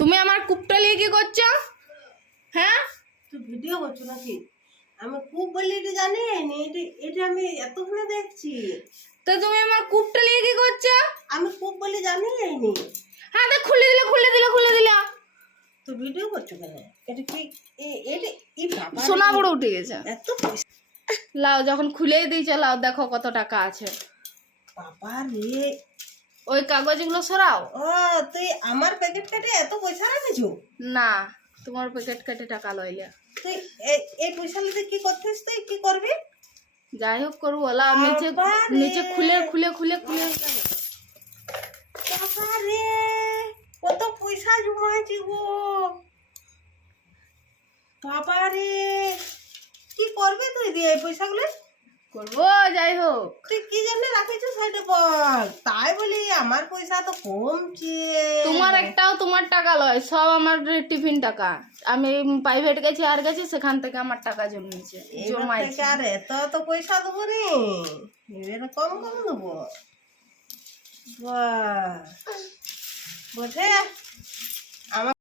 তুমি আমার কূপটা নিয়ে কি করছো? হ্যাঁ, তুই ভিডিও করছো নাকি? আমি কূপ বলি এটা জানি না, এটা আমি এতক্ষণে দেখছি। তো তুমি আমার কূপটা নিয়ে কি করছো? আমি কূপ বলি জানি নি। হ্যাঁ, তো খুলে দিলে। তুই ভিডিও করছো কেন? এটা কি এটা এই বাবা সোনা বড় উঠে গেছে। এত পয়সা লাও, যখন খুলেই দিয়েছে লাও, দেখো কত টাকা আছে। বাবা রে। ওই কাগজগুলো সরাও। ও তুই আমার প্যাকেট কাটে এত পয়সা রাখিছো? না, তোমার প্যাকেট কেটে টাকা লইলে। তুই এই পয়সা নিতে কি করছিস? তুই কি করবি? যাই হোক করবো, লাও নিচে বাবারে। নিচে খুলে বাবা রে, কত পয়সা জমাইছি গো। বাবা রে, কি করবি তুই দিয়ে এই পয়সাগুলো? করবো। যাই হোক, তুই কি জন্য রাখিছিস সেটা বল। তাই বলি আমার পয়সা তো কমছে। তোমার টাকা লয়, সব আমার টিফিন টাকা। আমি প্রাইভেট গেছি আর গেছি, সেখান থেকে আমার টাকা জমিয়েছে, এবার থেকে আর এত তো পয়সা দেবো নি, এবার কম দেবো। বাহ, বোঝে আমার